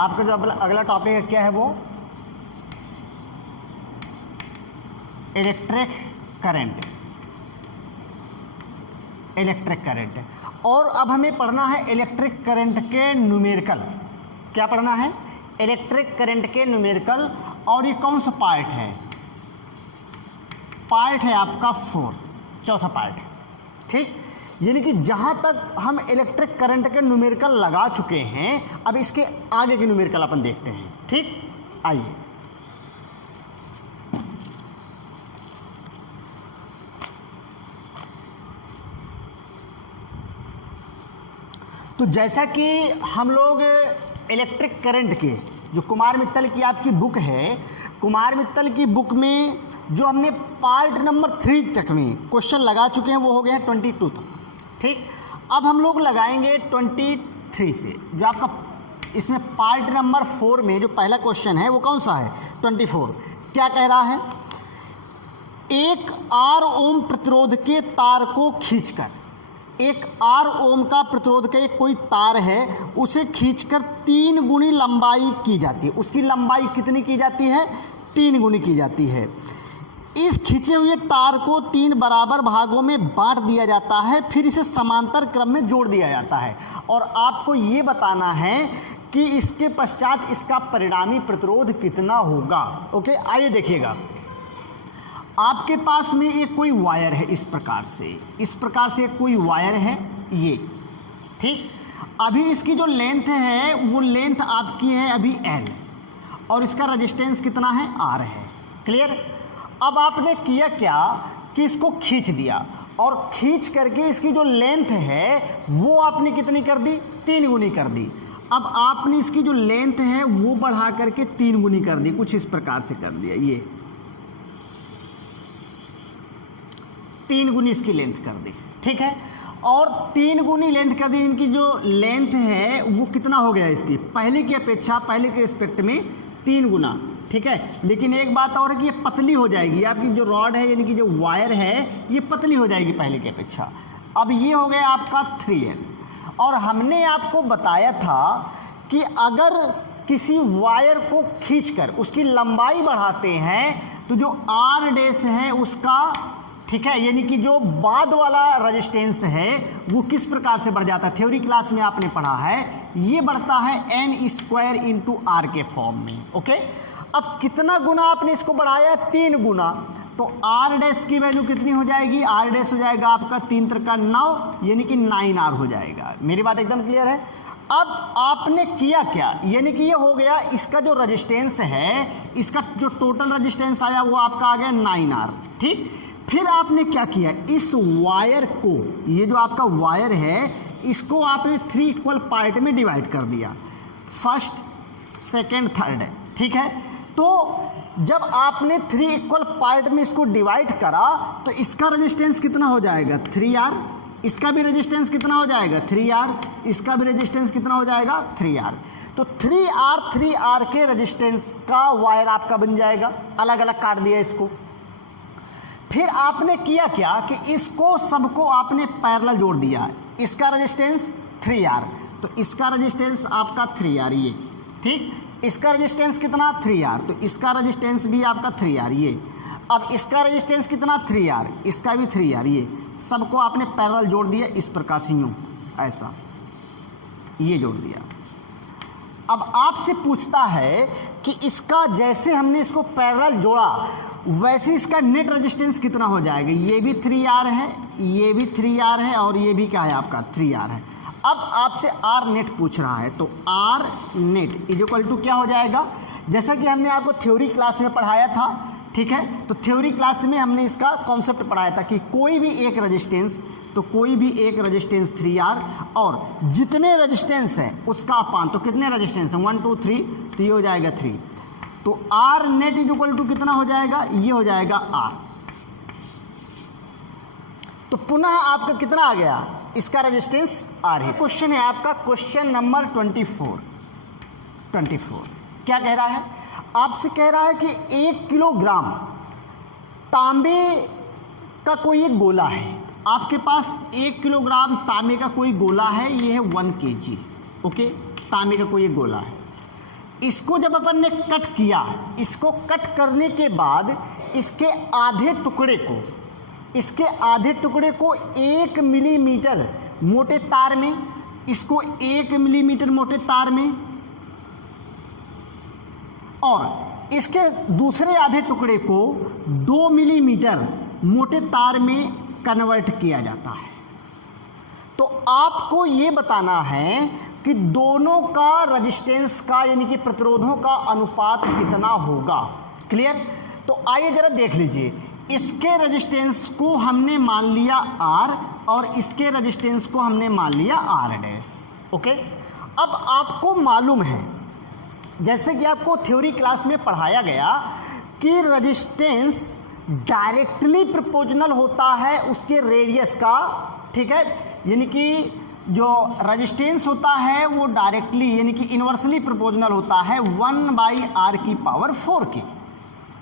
आपका जो अगला टॉपिक है क्या है वो इलेक्ट्रिक करंट। Electric current. और अब हमें पढ़ना है इलेक्ट्रिक करंट के न्यूमेरिकल। क्या पढ़ना है? इलेक्ट्रिक करंट के न्यूमेरिकल। और ये कौन सा पार्ट है? पार्ट है आपका 4, चौथा पार्ट। ठीक, यानी कि जहां तक हम इलेक्ट्रिक करंट के न्यूमेरिकल लगा चुके हैं, अब इसके आगे के न्यूमेरिकल अपन देखते हैं। ठीक, आइए। तो जैसा कि हम लोग इलेक्ट्रिक करंट के जो कुमार मित्तल की आपकी बुक है, कुमार मित्तल की बुक में जो हमने पार्ट नंबर 3 तक में क्वेश्चन लगा चुके हैं वो हो गए हैं 22 तक। ठीक, अब हम लोग लगाएंगे 23 से, जो आपका इसमें पार्ट नंबर 4 में जो पहला क्वेश्चन है वो कौन सा है? 24। क्या कह रहा है? एक R ओम प्रतिरोध के तार को खींचकर, एक R ओम का प्रतिरोध का एक कोई तार है, उसे खींचकर 3 गुनी लंबाई की जाती है। उसकी लंबाई कितनी की जाती है? 3 गुनी की जाती है। इस खींचे हुए तार को 3 बराबर भागों में बांट दिया जाता है, फिर इसे समांतर क्रम में जोड़ दिया जाता है। और आपको ये बताना है कि इसके पश्चात इसका परिणामी प्रतिरोध कितना होगा। ओके, आइए देखिएगा। आपके पास में एक कोई वायर है, इस प्रकार से एक कोई वायर है ये। ठीक, अभी इसकी जो लेंथ है वो लेंथ आपकी है अभी L, और इसका रेजिस्टेंस कितना है? R है। क्लियर? अब आपने किया क्या कि इसको खींच दिया, और खींच करके इसकी जो लेंथ है वो आपने कितनी कर दी? 3 गुनी कर दी। अब आपने इसकी जो लेंथ है वो बढ़ा करके 3 गुनी कर दी, कुछ इस प्रकार से कर दिया। ये 3 गुनी इसकी लेंथ कर दी। ठीक है, और 3 गुनी लेंथ कर दी। इनकी जो लेंथ है वो कितना हो गया? इसकी पहले की अपेक्षा, पहले के रिस्पेक्ट में 3 गुना। ठीक है, लेकिन एक बात और है कि ये पतली हो जाएगी। आपकी जो रॉड है यानी कि जो वायर है ये पतली हो जाएगी पहले की अपेक्षा। अब ये हो गया आपका 3L। और हमने आपको बताया था कि अगर किसी वायर को खींचकर उसकी लंबाई बढ़ाते हैं तो जो R डैश है उसका, ठीक है, यानी कि जो बाद वाला रेजिस्टेंस है वो किस प्रकार से बढ़ जाता है? थ्योरी क्लास में आपने पढ़ा है, ये बढ़ता है n² इंटू R के फॉर्म में। ओके, अब कितना गुना आपने इसको बढ़ाया? 3 गुना। तो R डैश की वैल्यू कितनी हो जाएगी? R डैश हो जाएगा आपका 3 त्रिका 9, यानी कि 9R हो जाएगा। मेरी बात एकदम क्लियर है? अब आपने किया क्या, यानी कि ये हो गया इसका जो रेजिस्टेंस है, इसका जो टोटल रेजिस्टेंस आया वो आपका आ गया 9R। ठीक, फिर आपने क्या किया? इस वायर को, ये जो आपका वायर है, इसको आपने 3 इक्वल पार्ट में डिवाइड कर दिया, फर्स्ट, सेकेंड, थर्ड। ठीक है, तो जब आपने 3 इक्वल पार्ट में इसको डिवाइड करा तो इसका रेजिस्टेंस कितना हो जाएगा? 3R। इसका भी रेजिस्टेंस कितना हो जाएगा? 3R। इसका भी रेजिस्टेंस कितना हो जाएगा? 3R। तो 3R के रेजिस्टेंस का वायर आपका बन जाएगा। अलग अलग काट दिया इसको। फिर आपने किया क्या कि इसको सबको आपने पैरेलल जोड़ दिया। इसका रेजिस्टेंस 3R, तो इसका रेजिस्टेंस आपका 3R ये। ठीक, इसका रेजिस्टेंस कितना? 3R, तो इसका रेजिस्टेंस भी आपका 3R ये। अब इसका रेजिस्टेंस कितना? 3R, इसका भी 3R ये। सबको आपने पैरेलल जोड़ दिया इस प्रकार से, यूं ऐसा ये जोड़ दिया। अब आपसे पूछता है कि इसका, जैसे हमने इसको पैरेलल जोड़ा वैसे इसका नेट रेजिस्टेंस कितना हो जाएगा? ये भी 3R है, ये भी 3R है, और ये भी क्या है आपका? 3R है। अब आपसे R नेट पूछ रहा है, तो R net is equal to क्या हो जाएगा? जैसा कि हमने आपको थ्योरी क्लास में पढ़ाया था। ठीक है, तो थ्योरी क्लास में हमने इसका कॉन्सेप्ट पढ़ाया था कि कोई भी एक रेजिस्टेंस, तो कोई भी एक रेजिस्टेंस 3R, और जितने रेजिस्टेंस है उसका अपान, तो कितने रेजिस्टेंस है? 1 2 3, तो ये हो जाएगा 3। तो R net is equal to कितना हो जाएगा? ये हो जाएगा R। तो पुनः आपका कितना आ गया? इसका रेजिस्टेंस R है। क्वेश्चन है आपका क्वेश्चन नंबर 24। क्या कह रहा है? आपसे कह रहा है कि 1 किलोग्राम तांबे का कोई एक गोला है। आपके पास 1 किलोग्राम तांबे का कोई गोला है, ये है 1 kg। ओके, तांबे का कोई एक गोला है। इसको जब अपन ने कट किया, इसको कट करने के बाद इसके आधे टुकड़े को 1 मिलीमीटर मोटे तार में, इसको 1 मिलीमीटर मोटे तार में, और इसके दूसरे आधे टुकड़े को 2 मिलीमीटर मोटे तार में कन्वर्ट किया जाता है। तो आपको ये बताना है कि दोनों का रेजिस्टेंस का यानी कि प्रतिरोधों का अनुपात कितना होगा। क्लियर? तो आइए जरा देख लीजिए, इसके रेजिस्टेंस को हमने मान लिया R और इसके रेजिस्टेंस को हमने मान लिया R डैश। ओके, अब आपको मालूम है, जैसे कि आपको थ्योरी क्लास में पढ़ाया गया कि रेजिस्टेंस डायरेक्टली प्रोपोर्शनल होता है उसके रेडियस का। ठीक है, यानी कि जो रेजिस्टेंस होता है वो डायरेक्टली यानी कि इनवर्सली प्रोपोर्शनल होता है 1/r⁴ के।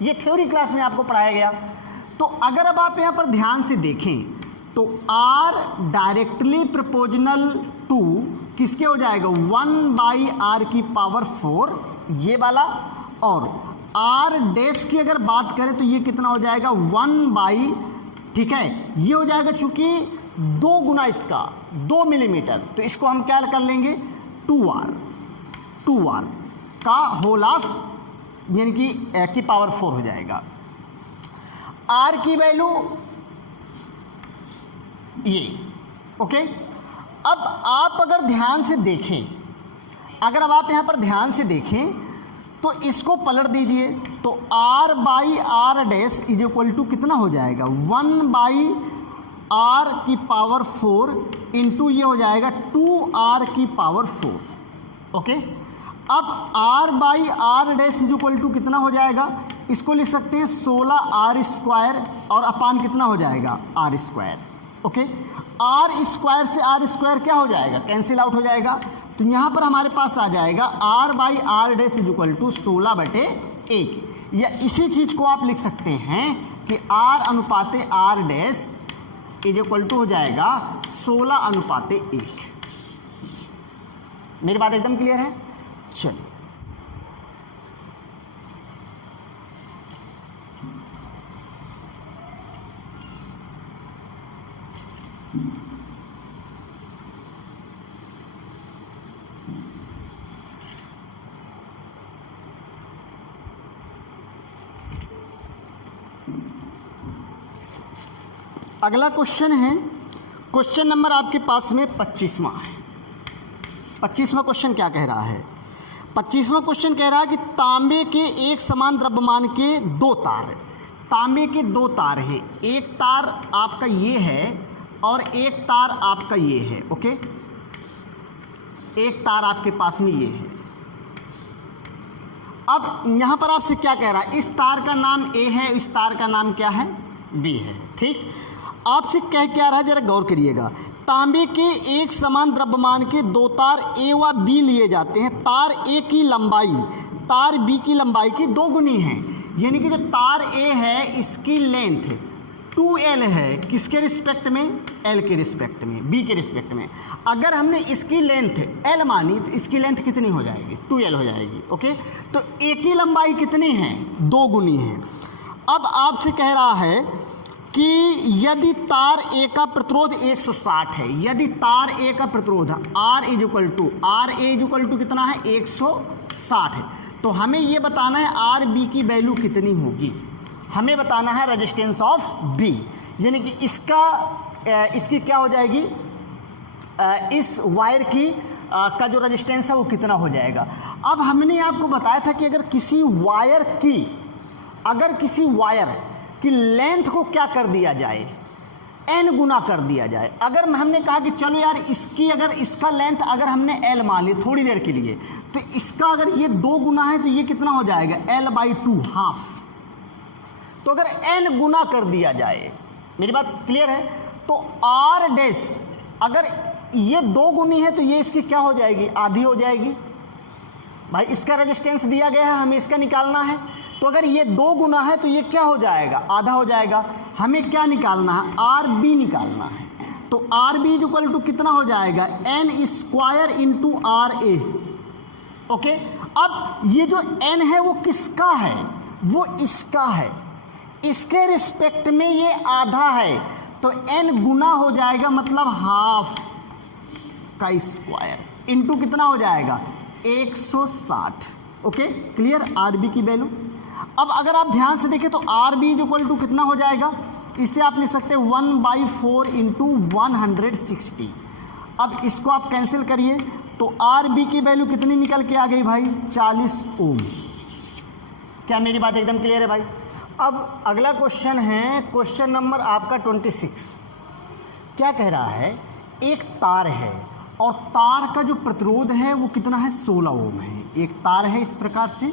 ये थ्योरी क्लास में आपको पढ़ाया गया। तो अगर अब आप यहाँ पर ध्यान से देखें तो R डायरेक्टली प्रोपोर्शनल टू किसके हो जाएगा, 1/r⁴ ये वाला, और R डैश की अगर बात करें तो ये कितना हो जाएगा 1/, ठीक है, ये हो जाएगा चूंकि 2 गुना इसका 2 मिलीमीटर, तो इसको हम क्या कर लेंगे 2r का होल ऑफ यानी कि पावर 4 हो जाएगा। R की वैल्यू ये। ओके, अब आप अगर ध्यान से देखें, अगर अब आप यहां पर ध्यान से देखें तो इसको पलट दीजिए, तो R/r dash is equal to कितना हो जाएगा 1/r⁴ इंटू ये हो जाएगा 2r⁴। ओके, अब R/r dash is equal to कितना हो जाएगा, इसको लिख सकते हैं 16r² और अपान कितना हो जाएगा r²। ओके, r² से r² क्या हो जाएगा, कैंसिल आउट हो जाएगा। तो यहाँ पर हमारे पास आ जाएगा R/r dash is equal to 16/1, या इसी चीज को आप लिख सकते हैं कि R/r dash is equal to हो जाएगा 16/1। मेरी बात एकदम क्लियर है? चलिए, अगला क्वेश्चन है, क्वेश्चन नंबर आपके पास में 25वां है। 25वां क्वेश्चन क्या कह रहा है, 25वां क्वेश्चन कह रहा है कि तांबे के एक समान द्रव्यमान के 2 तार, तांबे के 2 तार हैं, एक तार आपका ये है और एक तार आपका ये है। ओके, एक तार आपके पास में ये है। अब यहां पर आपसे क्या कह रहा है, इस तार का नाम A है, इस तार का नाम क्या है B है। ठीक, आपसे कह क्या रहा है, जरा गौर करिएगा। तांबे के एक समान द्रव्यमान के 2 तार A व B लिए जाते हैं। तार A की लंबाई तार B की लंबाई की 2 गुनी है, यानी कि जो तार A है इसकी लेंथ 2L है, किसके रिस्पेक्ट में, L के रिस्पेक्ट में, B के रिस्पेक्ट में। अगर हमने इसकी लेंथ L मानी तो इसकी लेंथ कितनी हो जाएगी, 2L हो जाएगी। ओके, तो A की लंबाई कितनी है, 2 गुनी है। अब आपसे कह रहा है कि यदि तार A का प्रतिरोध 160 है, यदि तार A का प्रतिरोध R इज इक्वल टू कितना है 160 है, तो हमें ये बताना है RB की वैल्यू कितनी होगी, हमें बताना है रेजिस्टेंस ऑफ B, यानी कि इसकी क्या हो जाएगी, इस वायर की का जो रेजिस्टेंस है वो कितना हो जाएगा। अब हमने आपको बताया था कि अगर किसी वायर की लेंथ को क्या कर दिया जाए, n गुना कर दिया जाए। अगर हमने कहा कि चलो यार इसका लेंथ अगर हमने L मान ली थोड़ी देर के लिए, तो इसका अगर ये 2 गुना है तो ये कितना हो जाएगा L/2 हाफ। तो अगर n गुना कर दिया जाए, मेरी बात क्लियर है, तो R डैश अगर ये 2 गुनी है तो ये इसकी क्या हो जाएगी, आधी हो जाएगी। भाई इसका रेजिस्टेंस दिया गया है, हमें इसका निकालना है, तो अगर ये 2 गुना है तो ये क्या हो जाएगा, आधा हो जाएगा। हमें क्या निकालना है, RB निकालना है। तो RB इक्वल टू कितना हो जाएगा, N² इंटू RA। ओके, अब ये जो n है वो किसका है, वो इसका है, इसके रिस्पेक्ट में ये आधा है, तो n गुना हो जाएगा, मतलब हाफ का स्क्वायर इनटू कितना हो जाएगा 160। ओके क्लियर, RB की वैल्यू। अब अगर आप ध्यान से देखें तो RB इज इक्वल टू कितना हो जाएगा, इसे आप लिख सकते हैं 1/4 इंटू 160। अब इसको आप कैंसिल करिए तो RB की वैल्यू कितनी निकल के आ गई भाई, 40 ओम। क्या मेरी बात एकदम क्लियर है भाई। अब अगला क्वेश्चन है, क्वेश्चन नंबर आपका 26। क्या कह रहा है, एक तार है और तार का जो प्रतिरोध है वो कितना है, 16 ओम है। एक तार है इस प्रकार से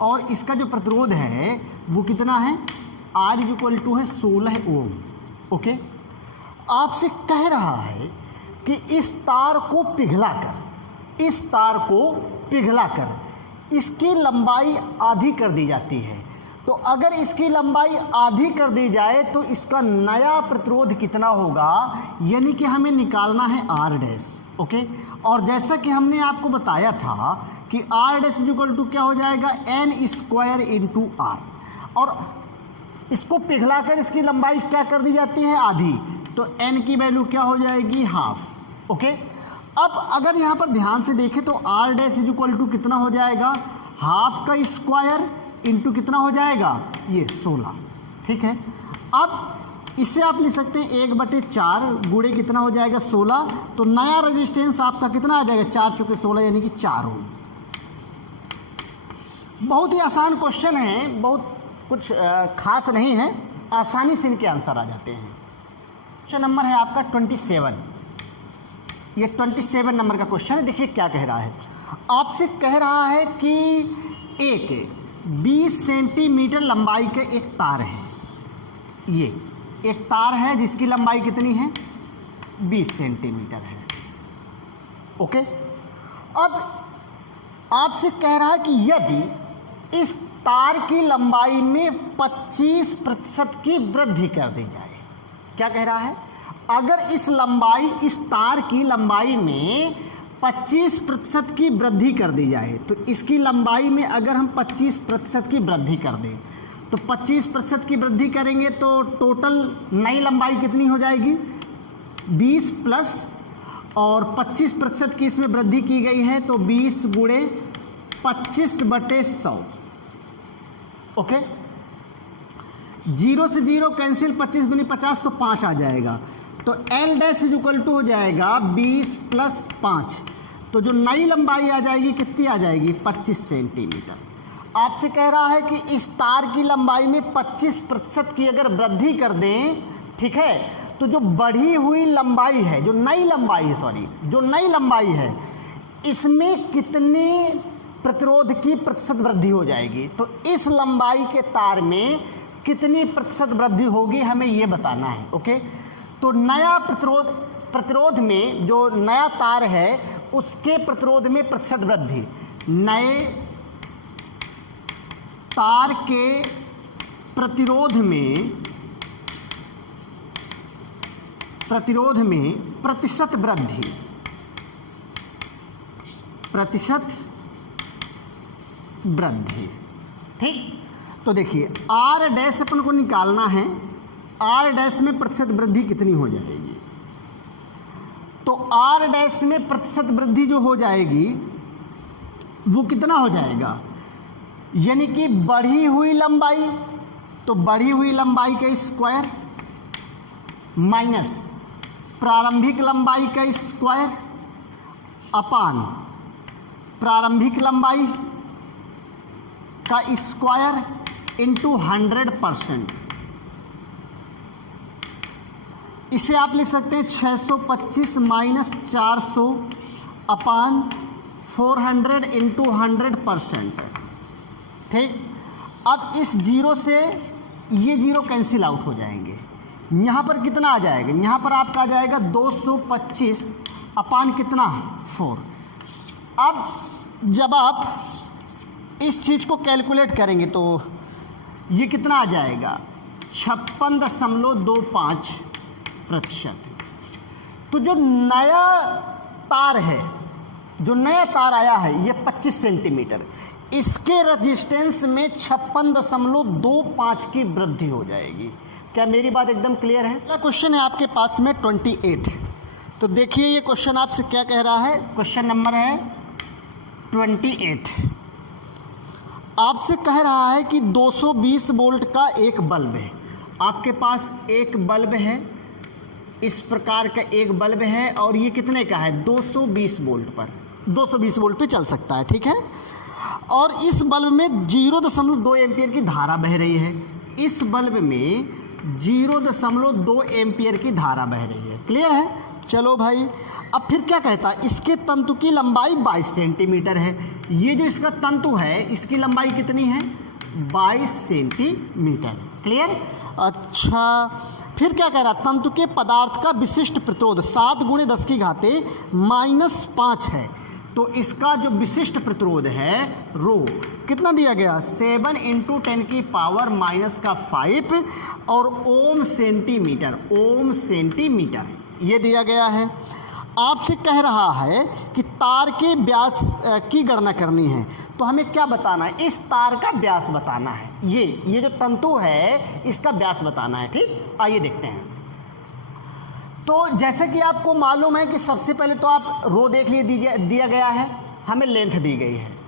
और इसका जो प्रतिरोध है वो कितना है, R इक्वल टू है 16 ओम। ओके, आपसे कह रहा है कि इस तार को पिघलाकर, इस तार को पिघलाकर इसकी लंबाई आधी कर दी जाती है। तो अगर इसकी लंबाई आधी कर दी जाए तो इसका नया प्रतिरोध कितना होगा, यानी कि हमें निकालना है R डैश। ओके, और जैसा कि हमने आपको बताया था कि R डैश इक्वल टू क्या हो जाएगा, n स्क्वायर इंटू R, और इसको पिघलाकर इसकी लंबाई क्या कर दी जाती है, आधी, तो n की वैल्यू क्या हो जाएगी, हाफ। ओके, अब अगर यहाँ पर ध्यान से देखें तो R डैश इक्वल टू कितना हो जाएगा, हाफ का स्क्वायर इंटू कितना हो जाएगा, ये 16। ठीक है, अब इसे आप लिख सकते हैं 1/4 गुणे कितना हो जाएगा 16, तो नया रेजिस्टेंस आपका कितना आ जाएगा, 4 चुके 16 यानी कि 4 ओम। बहुत ही आसान क्वेश्चन है, बहुत कुछ खास नहीं है, आसानी से इनके आंसर आ जाते हैं। क्वेश्चन नंबर है आपका 27। ये 27 नंबर का क्वेश्चन है। देखिए क्या कह रहा है, आपसे कह रहा है कि एक 20 सेंटीमीटर लंबाई के एक तार है, ये एक तार है जिसकी लंबाई कितनी है, 20 सेंटीमीटर है। ओके, अब आपसे कह रहा है कि यदि इस तार की लंबाई में 25% की वृद्धि कर दी जाए। क्या कह रहा है, अगर इस तार की लंबाई में 25% की वृद्धि कर दी जाए, तो इसकी लंबाई में अगर हम 25% की वृद्धि कर दें तो 25% की वृद्धि करेंगे तो टोटल नई लंबाई कितनी हो जाएगी, 20 प्लस, और 25% की इसमें वृद्धि की गई है तो 20 गुणे 25/100। ओके, 0 से 0 कैंसिल, 25 दूनी 50 तो 5 आ जाएगा, तो L dash is equal to हो जाएगा 20 प्लस 5, तो जो नई लंबाई आ जाएगी कितनी आ जाएगी, 25 सेंटीमीटर। आपसे कह रहा है कि इस तार की लंबाई में 25% की अगर वृद्धि कर दें, ठीक है, तो जो बढ़ी हुई लंबाई है, जो नई लंबाई है इसमें कितने प्रतिरोध की प्रतिशत वृद्धि हो जाएगी, तो इस लंबाई के तार में कितनी प्रतिशत वृद्धि होगी हमें ये बताना है। ओके, तो नया प्रतिरोध में जो नया तार है उसके प्रतिरोध में प्रतिशत वृद्धि, नए तार के प्रतिरोध में प्रतिशत वृद्धि। ठीक, तो देखिए R डैश अपन को निकालना है, R डैश में प्रतिशत वृद्धि कितनी हो जाएगी, तो R डैश में प्रतिशत वृद्धि जो हो जाएगी वो कितना हो जाएगा, यानी कि बढ़ी हुई लंबाई, तो बढ़ी हुई लंबाई का स्क्वायर माइनस प्रारंभिक लंबाई का स्क्वायर अपान प्रारंभिक लंबाई का स्क्वायर इंटू 100%। इसे आप लिख सकते हैं 625 माइनस 400 अपान 400 इंटू 100%। ठीक, अब इस 0 से ये 0 कैंसिल आउट हो जाएंगे, यहाँ पर कितना आ जाएगा, यहाँ पर आपका आ जाएगा 225 अपान कितना 4। अब जब आप इस चीज़ को कैलकुलेट करेंगे तो ये कितना आ जाएगा, 56.25%। तो जो नया तार है, जो नया तार आया है ये 25 सेंटीमीटर, इसके रजिस्टेंस में 56.25 की वृद्धि हो जाएगी। क्या मेरी बात एकदम क्लियर है? अगला क्वेश्चन है आपके पास में 28। तो देखिए ये क्वेश्चन आपसे क्या कह रहा है। क्वेश्चन नंबर है 28। आपसे कह रहा है कि 220 वोल्ट का एक बल्ब है, आपके पास एक बल्ब है, इस प्रकार का एक बल्ब है और ये कितने का है, 220 वोल्ट पर, 220 वोल्ट पे चल सकता है, ठीक है। और इस बल्ब में 0.2 एम्पियर की धारा बह रही है, इस बल्ब में 0.2 एम्पियर की धारा बह रही है। क्लियर है? चलो भाई, अब फिर क्या कहता है, इसके तंतु की लंबाई 22 सेंटीमीटर है। ये जो इसका तंतु है इसकी लंबाई कितनी है, 22 सेंटीमीटर। क्लियर? अच्छा, फिर क्या कह रहा है, तंतु के पदार्थ का विशिष्ट प्रतिरोध 7 × 10⁻⁻5 है। तो इसका जो विशिष्ट प्रतिरोध है रो कितना दिया गया, 7 × 10⁻⁻5 और ओम सेंटीमीटर ये दिया गया है। आपसे कह रहा है कि तार के व्यास की गणना करनी है, तो हमें क्या बताना है, इस तार का व्यास बताना है। ये जो तंतु है इसका व्यास बताना है। ठीक, आइए देखते हैं। तो जैसे कि आपको मालूम है कि सबसे पहले तो आप रो देख लीजिए, दिया गया है, हमें लेंथ दी गई है।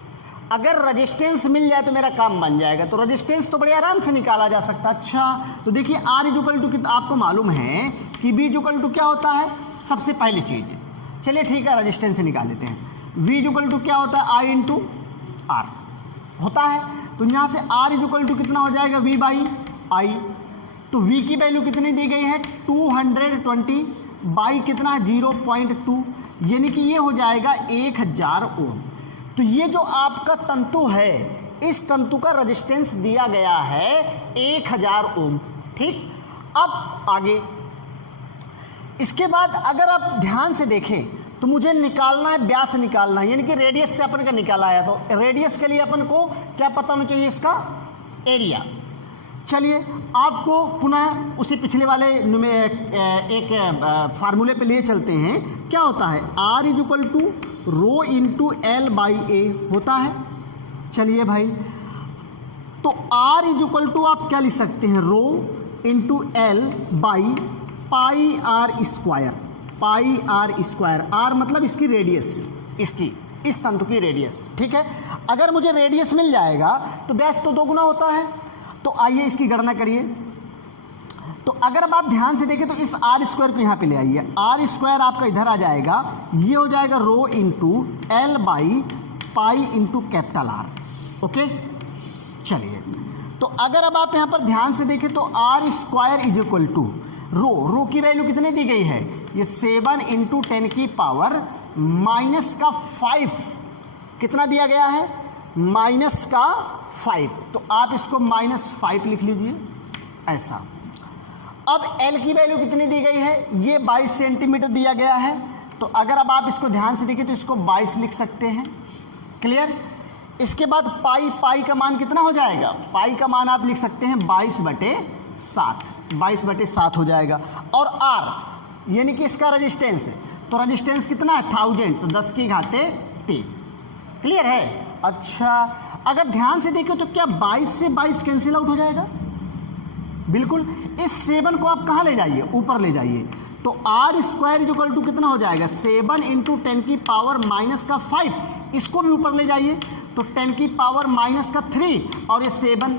अगर रेजिस्टेंस मिल जाए तो मेरा काम बन जाएगा। तो रेजिस्टेंस तो बड़े आराम से निकाला जा सकता है। अच्छा, तो देखिए R = आपको मालूम है कि B = क्या होता है, सबसे पहली चीज, चलिए ठीक है रेजिस्टेंस से निकाल लेते हैं। V = क्या होता है, I × R होता है। तो यहाँ से R = कितना हो जाएगा, V/I। तो V की वैल्यू कितनी दी गई है, 220 बाई कितना, 0.2, यानी कि ये हो जाएगा 1000 ओम। तो ये जो आपका तंतु है, इस तंतु का रेजिस्टेंस दिया गया है 1000 ओम। ठीक, अब आगे इसके बाद अगर आप ध्यान से देखें तो मुझे निकालना है, व्यास निकालना है, यानी कि रेडियस से अपन का निकाला है। तो रेडियस के लिए अपन को क्या पता होना चाहिए, इसका एरिया। चलिए आपको पुनः उसी पिछले वाले एक फार्मूले पे लिए चलते हैं। क्या होता है, R = ρ×L/A होता है। चलिए भाई, तो R = आप क्या लिख सकते हैं, ρ×L/πr²। R मतलब इसकी रेडियस, इस तंतु की रेडियस। ठीक है, अगर मुझे रेडियस मिल जाएगा तो व्यास तो 2 गुना होता है। तो आइए इसकी गणना करिए। तो अगर अब आप ध्यान से देखें तो इस R² को यहाँ पे ले आइए, R² आपका इधर आ जाएगा, ये हो जाएगा ρ×L/π×R। ओके, चलिए, तो अगर अब आप यहाँ पर ध्यान से देखें तो R² = रो की वैल्यू कितनी दी गई है, ये 7 × 10⁻⁻5 कितना दिया गया है, -5। तो आप इसको -5 लिख लीजिए ऐसा। अब L की वैल्यू कितनी दी गई है, ये 22 सेंटीमीटर दिया गया है। तो अगर अब आप इसको ध्यान से देखें तो इसको 22 लिख सकते हैं। क्लियर? इसके बाद पाई का मान कितना हो जाएगा, पाई का मान आप लिख सकते हैं 22/7 हो जाएगा। और R यानी कि इसका रेजिस्टेंस है, तो रेजिस्टेंस कितना है, 1000, तो 10⁻3। क्लियर है? अच्छा, अगर ध्यान से देखें तो क्या 22 से 22 कैंसिल आउट हो जाएगा, बिल्कुल। इस 7 को आप कहाँ ले जाइए, ऊपर ले जाइए। तो R² = कितना हो जाएगा, 7 × 10⁻⁻5, इसको भी ऊपर ले जाइए तो 10⁻⁻3 और ये 7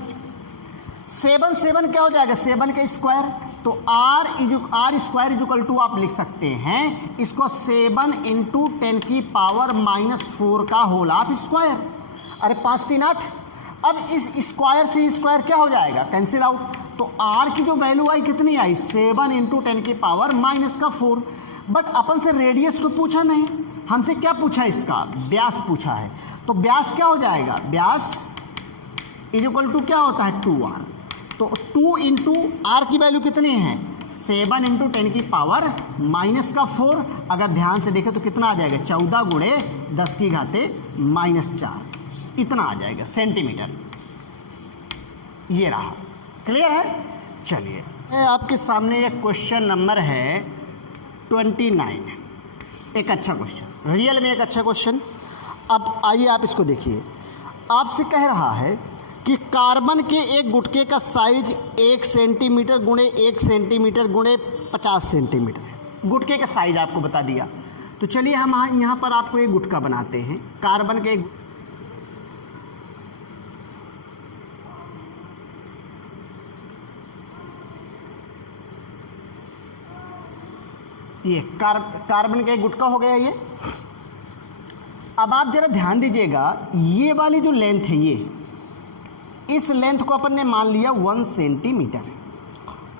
क्या हो जाएगा, 7 का स्क्वायर। तो R² = आप लिख सकते हैं इसको 7 × 10⁻⁻4 का होल ऑफ स्क्वायर। अरे 5 3 8। अब इस स्क्वायर से स्क्वायर क्या हो जाएगा, कैंसिल आउट। तो R की जो वैल्यू आई कितनी आई, 7 × 10⁻⁻4। बट अपन से रेडियस तो पूछा नहीं, हमसे क्या पूछा, इसका व्यास पूछा है। तो व्यास क्या हो जाएगा, व्यास = क्या होता है, 2R। तो 2 × R की वैल्यू कितनी है, 7 × 10⁻⁻4। अगर ध्यान से देखें तो कितना आ जाएगा, 14 × 10⁻⁻4, इतना आ जाएगा सेंटीमीटर। ये रहा। क्लियर है? चलिए आपके सामने एक क्वेश्चन नंबर है 29। एक अच्छा क्वेश्चन, रियल में एक अच्छा क्वेश्चन। अब आइए आप इसको देखिए, आपसे कह रहा है कि कार्बन के एक गुटके का साइज 1 सेंटीमीटर गुणे 1 सेंटीमीटर गुणे 50 सेंटीमीटर है। गुटके का साइज आपको बता दिया, तो चलिए हम यहाँ पर आपको एक गुटका बनाते हैं। कार्बन के ये कार्बन का एक गुटका हो गया ये। अब आप जरा ध्यान दीजिएगा, ये वाली जो लेंथ है इस लेंथ को अपन ने मान लिया 1 सेंटीमीटर,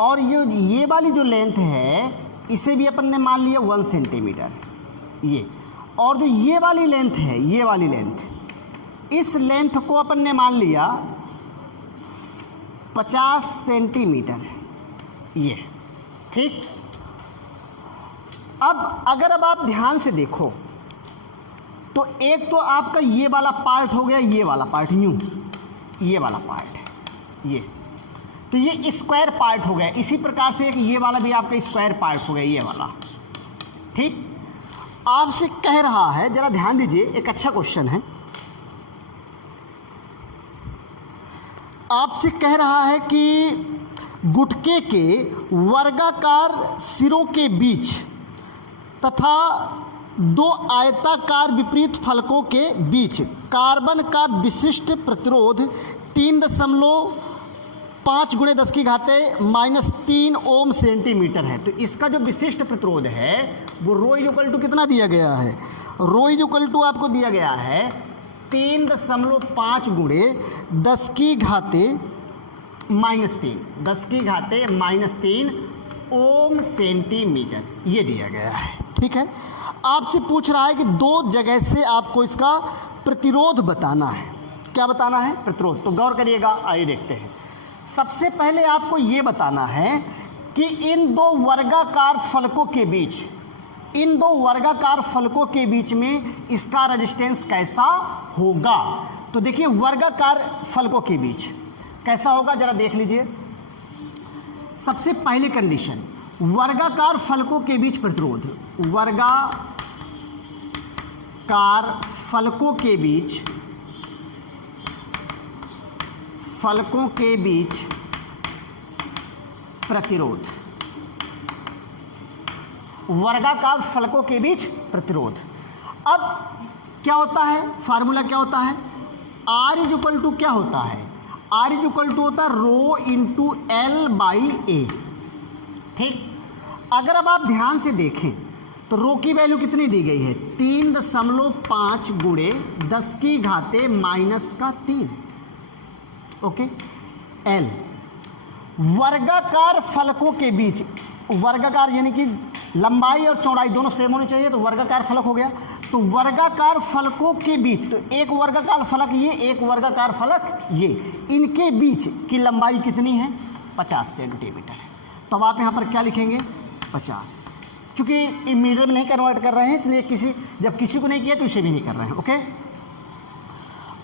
और ये वाली जो लेंथ है इसे भी अपन ने मान लिया 1 सेंटीमीटर ये। और जो ये वाली लेंथ है, ये वाली लेंथ, इस लेंथ को अपन ने मान लिया 50 सेंटीमीटर ये, ठीक। अब आप ध्यान से देखो तो एक तो आपका ये वाला पार्ट हो गया, ये वाला पार्ट, यूं ये वाला पार्ट है ये, तो ये स्क्वायर पार्ट हो गया। इसी प्रकार से एक ये वाला भी आपका स्क्वायर पार्ट हो गया, ये वाला, ठीक। आपसे कह रहा है, जरा ध्यान दीजिए, एक अच्छा क्वेश्चन है। आपसे कह रहा है कि गुटके के वर्गाकार सिरों के बीच तथा दो आयताकार विपरीत फलकों के बीच कार्बन का विशिष्ट प्रतिरोध 3.5 गुणे 10 की घाते -3 ओम सेंटीमीटर है। तो इसका जो विशिष्ट प्रतिरोध है वो रो इक्वल टू कितना दिया गया है? रो इक्वल टू आपको दिया गया है 3.5 गुणे 10 की घाते -3, 10 की घाते -3 ओम सेंटीमीटर, ये दिया गया है, ठीक है। आपसे पूछ रहा है कि दो जगह से आपको इसका प्रतिरोध बताना है। क्या बताना है? प्रतिरोध। तो गौर करिएगा, आइए देखते हैं। सबसे पहले आपको ये बताना है कि इन दो वर्गाकार फलकों के बीच, इन दो वर्गाकार फलकों के बीच में इसका रेजिस्टेंस कैसा होगा। तो देखिए, वर्गाकार फलकों के बीच कैसा होगा, जरा देख लीजिए। सबसे पहली कंडीशन, वर्गाकार फलकों के बीच प्रतिरोध, वर्गाकार फलकों के बीच प्रतिरोध, वर्गाकार फलकों के बीच प्रतिरोध। अब क्या होता है, फार्मूला क्या होता है? R इक्वल टू क्या होता है? R इक्वल टू होता है रो इंटू L बाई ए, ठीक। अगर अब आप ध्यान से देखें तो रो की वैल्यू कितनी दी गई है? 3.5 गुणे 10 की घाते -3, ओके। L वर्गाकार फलकों के बीच, वर्गाकार यानी कि लंबाई और चौड़ाई दोनों सेम होनी चाहिए, तो वर्गाकार फलक हो गया। तो वर्गाकार फलकों के बीच, तो एक वर्गाकार फलक ये, एक वर्गाकार फलक ये, इनके बीच की लंबाई कितनी है? 50 सेंटीमीटर। तो अब आप यहाँ पर क्या लिखेंगे? 50। चूंकि मीटर में नहीं कन्वर्ट कर रहे हैं, इसलिए जब किसी को नहीं किया तो इसे भी नहीं कर रहे हैं, ओके।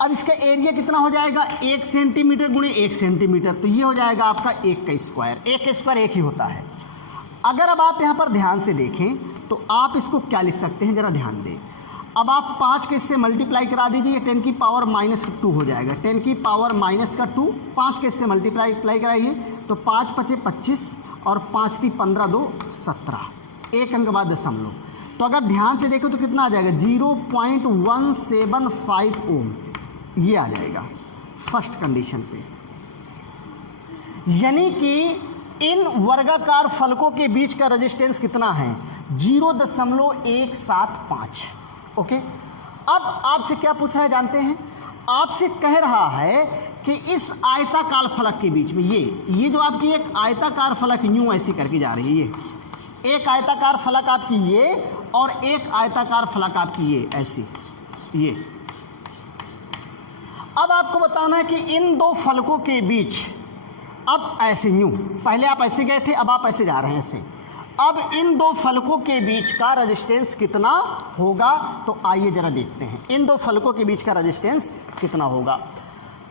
अब इसका एरिया कितना हो जाएगा? 1 सेंटीमीटर गुणे 1 सेंटीमीटर, तो ये हो जाएगा आपका 1 का स्क्वायर। 1 का स्क्वायर 1 ही होता है। अगर अब आप यहाँ पर ध्यान से देखें तो आप इसको क्या लिख सकते हैं, जरा ध्यान दें। अब आप 5 के इससे मल्टीप्लाई करा दीजिए, 10 की पावर -2 हो जाएगा। 10 की पावर -2, 5 के इससे मल्टीप्लाई कराइए तो 5 × 5 = 25 और 5 × 3 = 15, 2 = 17, एक अंक बाद दशमलव। तो अगर ध्यान से देखो तो कितना आ जाएगा? 0.175 ओम, ये आ जाएगा फर्स्ट कंडीशन पे। यानी कि इन वर्गाकार फलकों के बीच का रेजिस्टेंस कितना है? 0.175, ओके। अब आपसे क्या पूछ रहा है जानते हैं? आपसे कह रहा है कि इस आयताकार फलक के बीच में, ये जो आपकी एक आयताकार फलक यूं ऐसी करके जा रही है, ये एक आयताकार फलक आपकी ये, और एक आयताकार फलक आपकी ये ऐसी, ये। अब आपको बताना है कि इन दो फलकों के बीच, अब ऐसे यूं, पहले आप ऐसे गए थे, अब आप ऐसे जा रहे हैं ऐसे। अब इन दो फलकों के बीच का रेजिस्टेंस कितना होगा? तो आइए जरा देखते हैं इन दो फलकों के बीच का रेजिस्टेंस कितना होगा।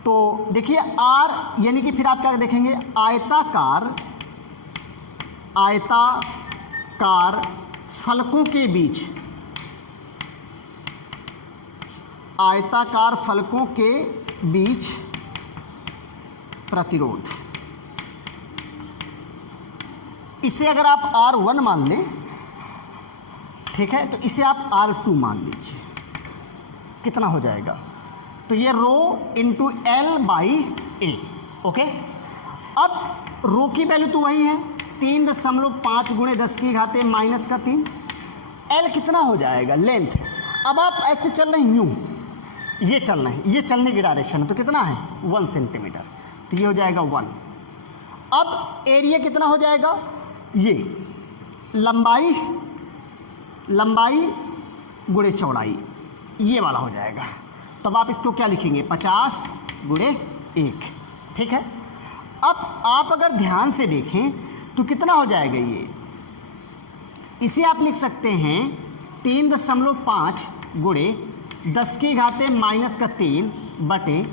तो देखिए R, यानी कि फिर आप क्या देखेंगे? आयताकार फलकों के बीच आयताकार फलकों के बीच प्रतिरोध। इसे अगर आप R1 मान लें, ठीक है, तो इसे आप R2 मान लीजिए। कितना हो जाएगा? तो ये row into L by A. Okay, अब रो की वैल्यू तो वही है 3.5 गुणे 10 की घाते माइनस का 3। एल कितना हो जाएगा? लेंथ। अब आप ऐसे चल रहे हैं, यूं ये चल रहे हैं, ये चलने की डायरेक्शन है, तो कितना है? 1 सेंटीमीटर, तो ये हो जाएगा 1। अब एरिया कितना हो जाएगा? ये लंबाई गुणे चौड़ाई, ये वाला हो जाएगा। तब आप इसको क्या लिखेंगे? 50 गुणे 1। ठीक है, अब आप अगर ध्यान से देखें तो कितना हो जाएगा? ये इसे आप लिख सकते हैं 3.5 गुणे 10 की घाते माइनस का 3 बटे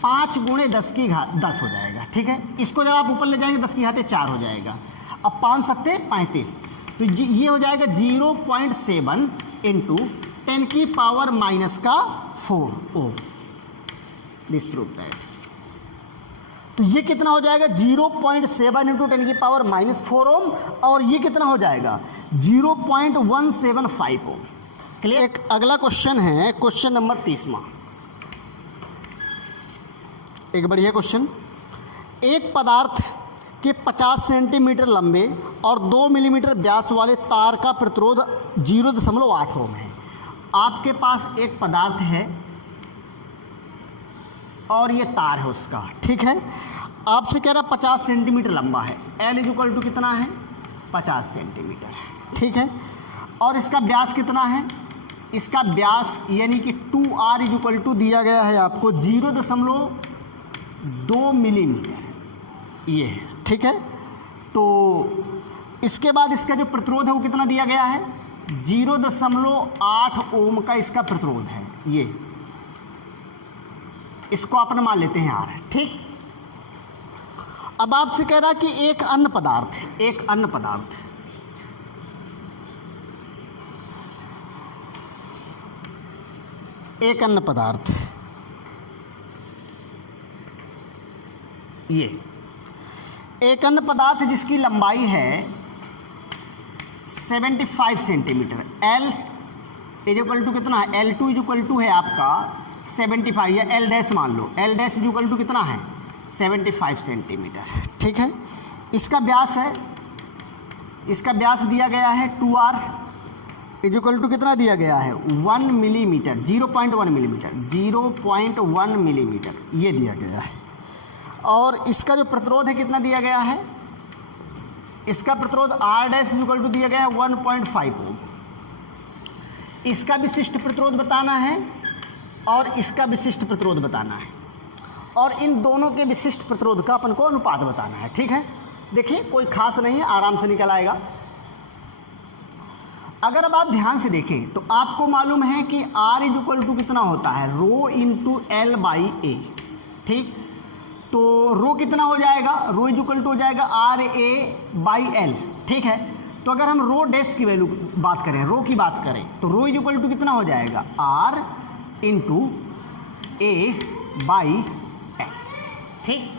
5 गुणे 10 की घात 10 हो जाएगा। ठीक है, इसको जब आप ऊपर ले जाएंगे 10 की घाते 4 हो जाएगा। अब 5 सत्ते 35, तो ये हो जाएगा 0.7 इंटू 10 की पावर माइनस का 4 ओम। This prove that. तो ये कितना हो जाएगा? 0.7 इंटू 10 की पावर माइनस 4 ओम, और ये कितना हो जाएगा? 0.175 ओम। क्लियर? एक अगला क्वेश्चन है, क्वेश्चन नंबर 30वां। एक बढ़िया क्वेश्चन। एक पदार्थ के 50 सेंटीमीटर लंबे और 2 मिलीमीटर व्यास वाले तार का प्रतिरोध 0.8 ओम है। आपके पास एक पदार्थ है और ये तार है उसका, ठीक है। आपसे कह रहा 50 सेंटीमीटर लंबा है, L इक्वल टू कितना है? 50 सेंटीमीटर, ठीक है। और इसका व्यास कितना है? इसका व्यास यानी कि 2R इक्वल टू दिया गया है आपको 0.2 मिलीमीटर, ये है, ठीक है। तो इसके बाद इसका जो प्रतिरोध है वो कितना दिया गया है? 0.8 ओम का इसका प्रतिरोध है। ये इसको अपन मान लेते हैं R, ठीक। अब आपसे कह रहा कि एक अन्य पदार्थ ये एक अन्य पदार्थ जिसकी लंबाई है 75 सेंटीमीटर, L इक्वल टू कितना है? L2 इक्वल टू है आपका 75, या L डैश मान लो, L डैश इक्वल टू कितना है? 75 सेंटीमीटर, ठीक है। इसका व्यास है, इसका व्यास दिया गया है 2R इक्वल टू कितना दिया गया है? 1 मिलीमीटर, 0.1 मिलीमीटर ये दिया गया है। और इसका जो प्रतिरोध है कितना दिया गया है? इसका प्रतिरोध R डैश इक्वल टू दिया गया है 1.5 ओम। इसका विशिष्ट प्रतिरोध बताना है और इसका विशिष्ट प्रतिरोध बताना है, और इन दोनों के विशिष्ट प्रतिरोध का अपन को अनुपात बताना है, ठीक है। देखिए कोई खास नहीं है, आराम से निकल आएगा। अगर अब आप ध्यान से देखें तो आपको मालूम है कि R इक्वल टू कितना होता है? रो इंटू L बाई ए, ठीक। तो रो कितना हो जाएगा? रो इक्वल टू हो जाएगा RA बाई L, ठीक है। तो अगर हम रो डैश की वैल्यू बात करें, रो की बात करें, तो रो इक्वल टू कितना हो जाएगा? R into A by L, ठीक।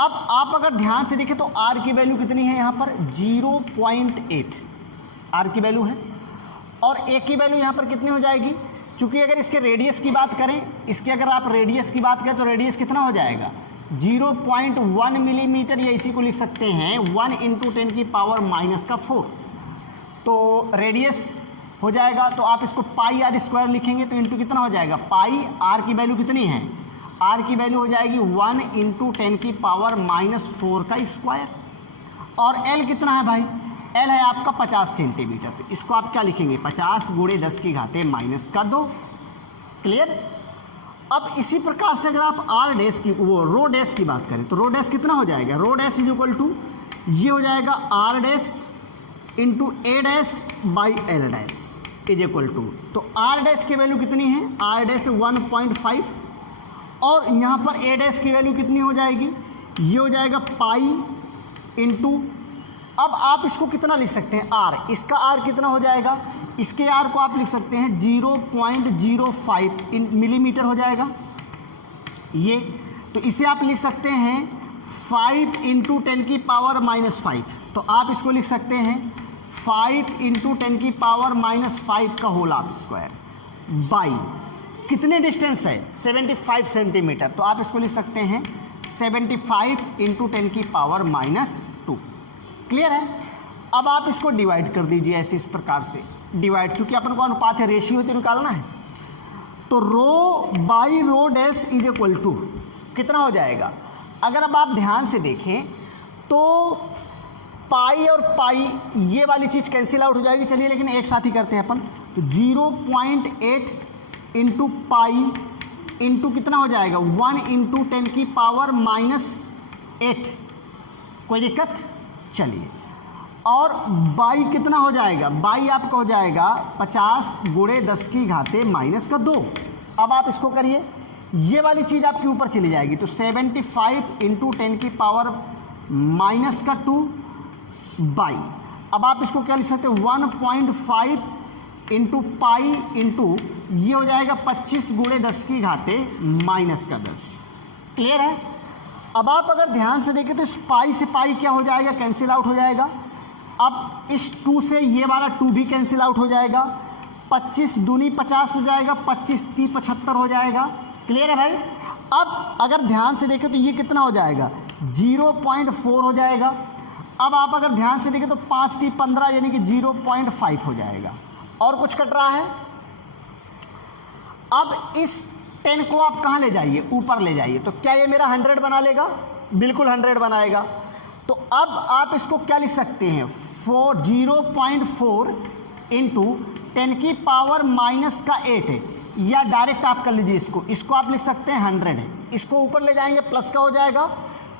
अब आप अगर ध्यान से देखें तो R की वैल्यू कितनी है यहाँ पर? 0.8 R की वैल्यू है, और A की वैल्यू यहाँ पर कितनी हो जाएगी? चूंकि अगर इसके रेडियस की बात करें, इसके अगर आप रेडियस की बात करें तो रेडियस कितना हो जाएगा? 0.1 मिलीमीटर, या इसी को लिख सकते हैं 1 इंटू 10 की पावर माइनस का 4। तो रेडियस हो जाएगा, तो आप इसको पाई R स्क्वायर लिखेंगे तो इंटू कितना हो जाएगा? पाई R की वैल्यू कितनी है? R की वैल्यू हो जाएगी 1 इंटू 10 की पावर माइनस 4 का स्क्वायर। और L कितना है भाई? L है आपका 50 सेंटीमीटर, तो इसको आप क्या लिखेंगे? 50 गुणे 10 की घाते माइनस का 2। क्लियर? अब इसी प्रकार से अगर आप R डैश की रो डैश की बात करें तो रो डैश कितना हो जाएगा? Rho dash is equal to ये हो जाएगा R dash into A dash by L dash is equal to, तो R डैश की वैल्यू कितनी है? R डैश 1.5, और यहाँ पर A डैश की वैल्यू कितनी हो जाएगी? ये हो जाएगा पाई इंटू, अब आप इसको कितना लिख सकते हैं? R, इसका R कितना हो जाएगा? इसके आर को आप लिख सकते हैं 0.05 मिलीमीटर हो जाएगा ये। तो इसे आप लिख सकते हैं 5 × 10⁻⁻5। तो आप इसको लिख सकते हैं 5 × 10⁻⁻5 का होल ऑफ स्क्वायर बाई कितने डिस्टेंस है 75 सेंटीमीटर। तो आप इसको लिख सकते हैं 75 × 10⁻²। क्लियर है। अब आप इसको डिवाइड कर दीजिए ऐसे इस प्रकार से डिवाइड, चूंकि अपन को अनुपात है रेशियो तो निकालना है। तो row by row dash is equal to कितना हो जाएगा। अगर अब आप ध्यान से देखें तो पाई और पाई ये वाली चीज कैंसिल आउट हो जाएगी। चलिए लेकिन एक साथ ही करते हैं अपन। तो 0.8 इंटू पाई इंटू कितना हो जाएगा 1 × 10⁻⁻8। कोई दिक्कत। चलिए और बाई कितना हो जाएगा, बाई आपका हो जाएगा 50 × 10⁻⁻²। अब आप इसको करिए, ये वाली चीज आपके ऊपर चली जाएगी। तो 75 × 10⁻² बाई, अब आप इसको क्या लिख सकते हैं 1.5 इंटू पाई इंटू ये हो जाएगा 25 × 10⁻⁻10। क्लियर है। अब आप अगर ध्यान से देखें तो इस पाई से पाई क्या हो जाएगा, कैंसिल आउट हो जाएगा। अब इस 2 से ये वाला 2 भी कैंसिल आउट हो जाएगा। 25 दूनी 50 हो जाएगा, 25 × 3 = 75 हो जाएगा। क्लियर है भाई। अब अगर ध्यान से देखें तो ये कितना हो जाएगा 0.4 हो जाएगा। अब आप अगर ध्यान से देखें तो 5 × 3 = 15 यानी कि 0.5 हो जाएगा। और कुछ कट रहा है। अब इस 10 को आप कहाँ ले जाइए, ऊपर ले जाइए। तो क्या ये मेरा 100 बना लेगा, बिल्कुल 100 बनाएगा। तो अब आप इसको क्या लिख सकते हैं 0.4 इंटू 10⁻⁻8 है, या डायरेक्ट आप कर लीजिए इसको आप लिख सकते हैं 100 है। इसको ऊपर ले जाएंगे प्लस का हो जाएगा।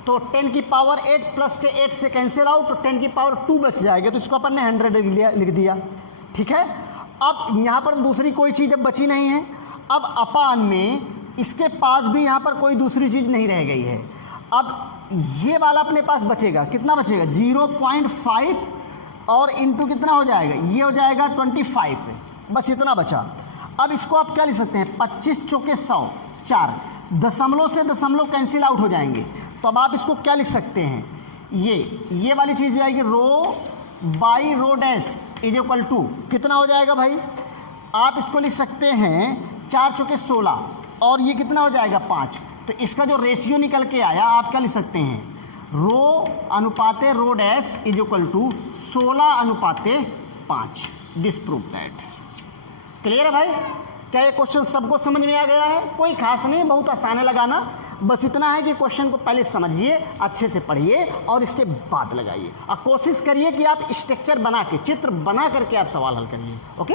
तो 10⁻8 प्लस के 8 से कैंसिल आउट, तो 10⁻2 बच जाएगा। तो इसको अपन ने 100 लिख दिया। ठीक है। अब यहाँ पर दूसरी कोई चीज़ अब बची नहीं है। अब अपान में इसके पास भी यहाँ पर कोई दूसरी चीज़ नहीं रह गई है। अब ये वाला अपने पास बचेगा, कितना बचेगा 0.5 और इंटू कितना हो जाएगा, ये हो जाएगा 25। बस इतना बचा। अब इसको आप क्या लिख सकते हैं 25 × 100 4, दशमलव से दशमलव कैंसिल आउट हो जाएंगे। तो अब आप इसको क्या लिख सकते हैं, ये वाली चीज़ हो जाएगी row by row dash is equal to कितना हो जाएगा भाई, आप इसको लिख सकते हैं 4 × 16 और ये कितना हो जाएगा 5। तो इसका जो रेशियो निकल के आया आप क्या लिख सकते हैं रो अनुपाते row dash is equal to 16:5। Disprove that. Clear है भाई। क्या ये क्वेश्चन सबको समझ में आ गया है, कोई खास नहीं, बहुत आसान है लगाना। बस इतना है कि क्वेश्चन को पहले समझिए, अच्छे से पढ़िए और इसके बाद लगाइए। और कोशिश करिए कि आप स्ट्रक्चर बना के, चित्र बना करके आप सवाल हल करिए। ओके।